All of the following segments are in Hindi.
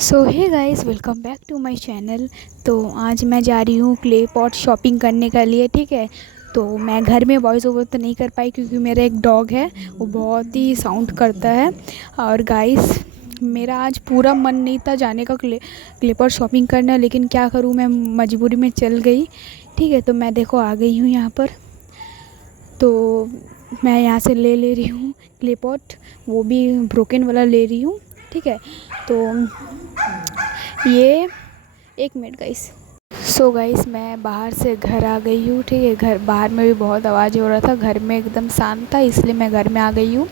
So hey guys, welcome back to my channel. तो आज मैं जा रही हूँ क्ले पॉट शॉपिंग करने के लिए। ठीक है, तो मैं घर में वॉइस ओवर तो नहीं कर पाई क्योंकि मेरा एक डॉग है, वो बहुत ही साउंड करता है। और गाइस, मेरा आज पूरा मन नहीं था जाने का क्ले पॉट शॉपिंग करना, लेकिन क्या करूँ, मैं मजबूरी में चल गई। ठीक है, तो मैं देखो आ गई हूँ यहाँ पर। तो मैं यहाँ से ले रही हूँ क्ले पॉट, वो भी ब्रोकन वाला ले रही हूँ। ठीक है, तो ये एक मिनट गाइस। सो गाइस, मैं बाहर से घर आ गई हूँ। ठीक है, घर बाहर में भी बहुत आवाज़ हो रहा था, घर में एकदम शांत था, इसलिए मैं घर में आ गई हूँ।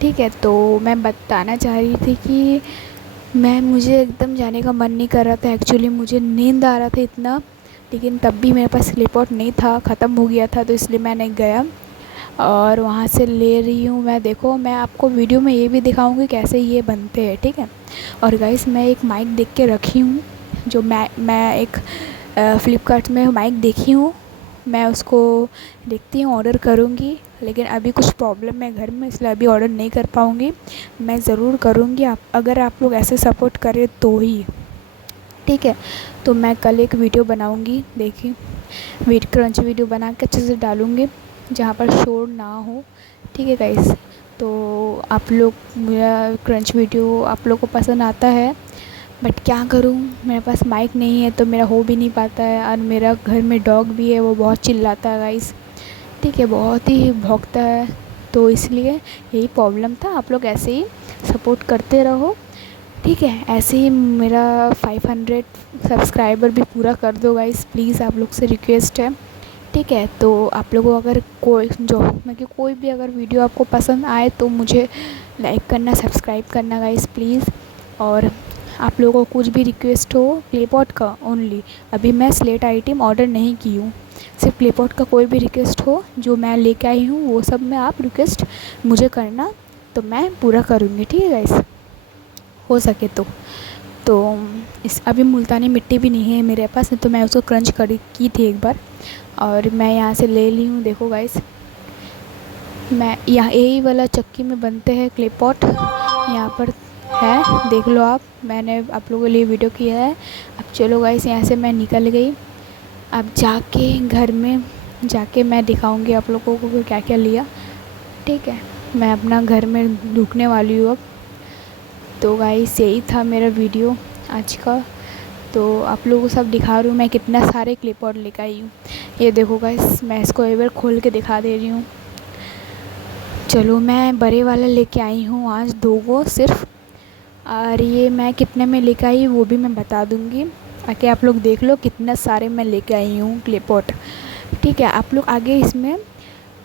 ठीक है, तो मैं बताना चाह रही थी कि मुझे एकदम जाने का मन नहीं कर रहा था। एक्चुअली मुझे नींद आ रहा था इतना, लेकिन तब भी मेरे पास स्लीप आउट नहीं था, ख़त्म हो गया था, तो इसलिए मैं नहीं गया। और वहाँ से ले रही हूँ मैं। देखो, मैं आपको वीडियो में ये भी दिखाऊंगी कैसे ये बनते हैं। ठीक है, और गाइस, मैं एक माइक देख के रखी हूँ, जो मैं एक फ़्लिपकार्ट में माइक देखी हूँ। मैं उसको देखती हूँ, ऑर्डर करूँगी, लेकिन अभी कुछ प्रॉब्लम है घर में, इसलिए अभी ऑर्डर नहीं कर पाऊँगी। मैं ज़रूर करूँगी, आप अगर आप लोग ऐसे सपोर्ट करें तो ही। ठीक है, तो मैं कल एक वीडियो बनाऊँगी, देखिए क्रंच वीडियो बना के अच्छे से डालूँगी, जहाँ पर शोर ना हो। ठीक है गाइस, तो आप लोग मेरा क्रंच वीडियो आप लोग को पसंद आता है, बट क्या करूँ, मेरे पास माइक नहीं है तो मेरा हो भी नहीं पाता है। और मेरा घर में डॉग भी है, वो बहुत चिल्लाता है गाइस। ठीक है, बहुत ही भौंकता है, तो इसलिए यही प्रॉब्लम था। आप लोग ऐसे ही सपोर्ट करते रहो। ठीक है, ऐसे ही मेरा 500 सब्सक्राइबर भी पूरा कर दो गाइस, प्लीज़, आप लोग से रिक्वेस्ट है। ठीक है, तो आप लोगों अगर कोई भी अगर वीडियो आपको पसंद आए तो मुझे लाइक करना, सब्सक्राइब करना गाइस, प्लीज़। और आप लोगों को कुछ भी रिक्वेस्ट हो क्लेपॉट का ओनली, अभी मैं स्लेट आइटम ऑर्डर नहीं की हूँ, सिर्फ क्लेपॉट का कोई भी रिक्वेस्ट हो जो मैं लेके आई हूँ, वो सब में आप रिक्वेस्ट मुझे करना, तो मैं पूरा करूँगी। ठीक है गाइस, हो सके तो इस अभी मुल्तानी मिट्टी भी नहीं है मेरे पास, नहीं तो मैं उसको क्रंच करी की थी एक बार, और मैं यहाँ से ले ली हूँ। देखो गाइस, मैं यहाँ यही वाला चक्की में बनते हैं क्ले पॉट, यहाँ पर है, देख लो आप, मैंने आप लोगों के लिए वीडियो किया है। अब चलो गाइस, यहाँ से मैं निकल गई। अब जाके घर में जाके मैं दिखाऊंगी आप लोगों को कि क्या क्या लिया। ठीक है, मैं अपना घर में ढूंढने वाली हूँ अब। तो गाइस, यही था मेरा वीडियो आज का। तो आप लोगों को सब दिखा रही हूँ मैं कितना सारे क्लिप और लेकर आई हूँ। ये देखो गाइस, मैं इसको एक बार खोल के दिखा दे रही हूँ। चलो, मैं बड़े वाला लेके आई हूँ आज 2 गो सिर्फ, और ये मैं कितने में लेके आई वो भी मैं बता दूँगी, ताकि आप लोग देख लो कितना सारे मैं लेके आई हूँ क्ले पॉट। ठीक है, आप लोग आगे इसमें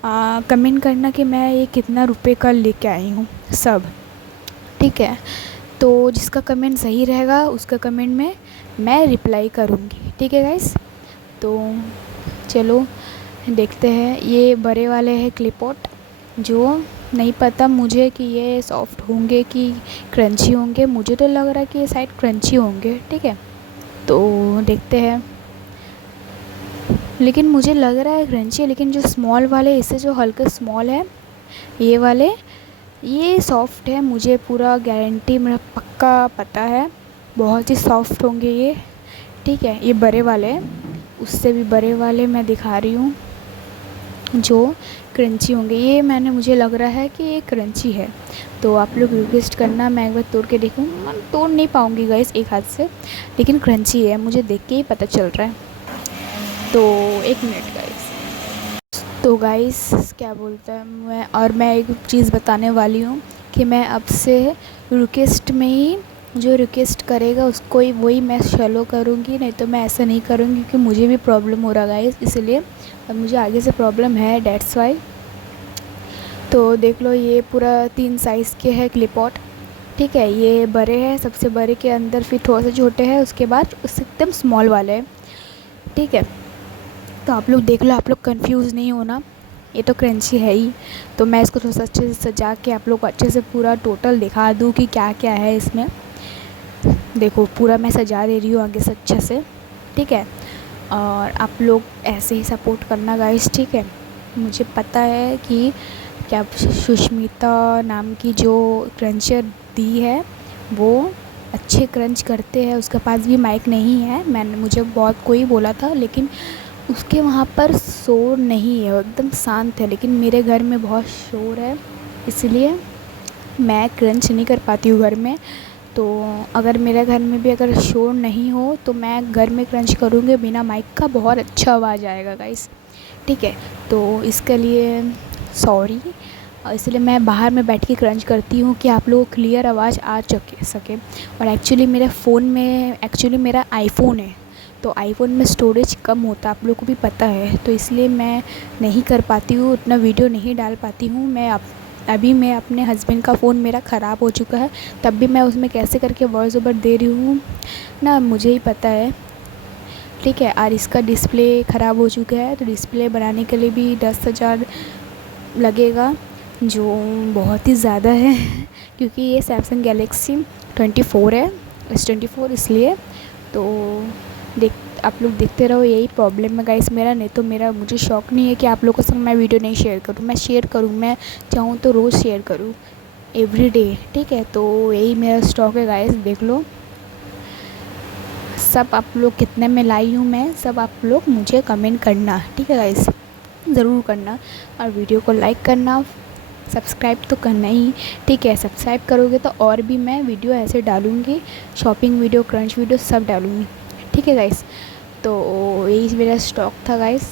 कमेंट करना कि मैं ये कितना रुपए का लेके आई हूँ सब। ठीक है, तो जिसका कमेंट सही रहेगा उसका कमेंट में मैं रिप्लाई करूँगी। ठीक है गाइस, तो चलो देखते हैं। ये बड़े वाले हैं क्लिपॉट, जो नहीं पता मुझे कि ये सॉफ्ट होंगे कि क्रंची होंगे, मुझे तो लग रहा है कि ये शायद क्रंची होंगे। ठीक है, तो देखते हैं, लेकिन मुझे लग रहा है क्रंची, लेकिन जो स्मॉल वाले, इससे जो हल्के स्मॉल है ये वाले, ये सॉफ्ट है, मुझे पूरा गारंटी, मेरा पक्का पता है, बहुत ही सॉफ्ट होंगे ये। ठीक है, ये बड़े वाले हैं, उससे भी बड़े वाले मैं दिखा रही हूँ जो क्रंची होंगे। ये मुझे लग रहा है कि ये क्रंची है, तो आप लोग रिक्वेस्ट करना, मैं एक बार तोड़ के देखूँ। मैं तोड़ नहीं पाऊँगी गाइस एक हाथ से, लेकिन क्रंची है, मुझे देख के ही पता चल रहा है। तो एक मिनट गाइस, तो गाइस क्या बोलता है, मैं एक चीज़ बताने वाली हूँ कि मैं अब से रिक्वेस्ट में ही, जो रिक्वेस्ट करेगा उसको ही वही मैं शैलो करूँगी, नहीं तो मैं ऐसा नहीं करूँगी, क्योंकि मुझे भी प्रॉब्लम हो रहा गाइस, इसलिए अब मुझे आगे से प्रॉब्लम है, डेट्स वाई। तो देख लो, ये पूरा 3 साइज़ के है क्लिपॉट। ठीक है, ये बड़े हैं, सबसे बड़े के अंदर फिर थोड़ा सा छोटे हैं, उसके बाद उससे एकदम स्मॉल वाले हैं। ठीक है, तो आप लोग देख लो, आप लोग कंफ्यूज नहीं होना, ये तो क्रंची है ही। तो मैं इसको थोड़ा सा अच्छे से सजा के आप लोग को अच्छे से पूरा टोटल दिखा दूँ कि क्या क्या है इसमें। देखो, पूरा मैं सजा दे रही हूँ आगे से अच्छे से। ठीक है, और आप लोग ऐसे ही सपोर्ट करना गाइस। ठीक है, मुझे पता है कि क्या सुष्मिता नाम की जो क्रंचर दी है, वो अच्छे क्रंच करते हैं, उसके पास भी माइक नहीं है। मैंने मुझे बहुत कोई बोला था, लेकिन उसके वहाँ पर शोर नहीं है, वो एकदम शांत है। लेकिन मेरे घर में बहुत शोर है, इसलिए मैं क्रंच नहीं कर पाती हूँ घर में। तो अगर मेरे घर में भी अगर शोर नहीं हो तो मैं घर में क्रंच करूँगी बिना माइक का, बहुत अच्छा आवाज़ आएगा गाइस, ठीक है। तो इसके लिए सॉरी, इसलिए मैं बाहर में बैठ के क्रंच करती हूँ कि आप लोगों को क्लियर आवाज़ आ सके। और एक्चुअली मेरे फ़ोन में, एक्चुअली मेरा आईफ़ोन है, तो आईफ़ोन में स्टोरेज कम होता है, आप लोगों को भी पता है। तो इसलिए मैं नहीं कर पाती हूँ, उतना वीडियो नहीं डाल पाती हूँ। अभी मैं अपने हस्बैंड का फ़ोन मेरा ख़राब हो चुका है, तब भी मैं उसमें कैसे करके वॉइस ओवर दे रही हूँ ना, मुझे ही पता है, ठीक है। और इसका डिस्प्ले ख़राब हो चुका है, तो डिस्प्ले बनाने के लिए भी 10,000 लगेगा, जो बहुत ही ज़्यादा है क्योंकि ये सैमसंग गैलेक्सी 24 है, S24, इसलिए। तो आप लोग देखते रहो, यही प्रॉब्लम है गाइस मेरा। नहीं तो मुझे शौक़ नहीं है कि आप लोगों के संग मैं वीडियो नहीं शेयर करूँ, मैं शेयर करूँ, मैं चाहूँ तो रोज़ शेयर करूँ, एवरीडे, ठीक है। तो यही मेरा स्टॉक है गाइस, देख लो। सब आप लोग कितने में लाई हूँ मैं, सब आप लोग मुझे कमेंट करना, ठीक है गाइस, ज़रूर करना। और वीडियो को लाइक करना, सब्सक्राइब तो करना ही, ठीक है। सब्सक्राइब करोगे तो और भी मैं वीडियो ऐसे डालूँगी, शॉपिंग वीडियो, क्रंच वीडियो सब डालूँगी, ठीक है गाइस। तो यही मेरा स्टॉक था गाइस,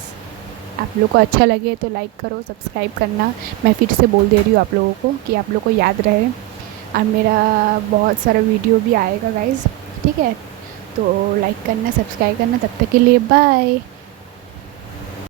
आप लोग को अच्छा लगे तो लाइक करो, सब्सक्राइब करना। मैं फिर से बोल दे रही हूँ आप लोगों को कि आप लोग को याद रहे। और मेरा बहुत सारा वीडियो भी आएगा गाइस, ठीक है। तो लाइक करना, सब्सक्राइब करना, तब तक के लिए बाय।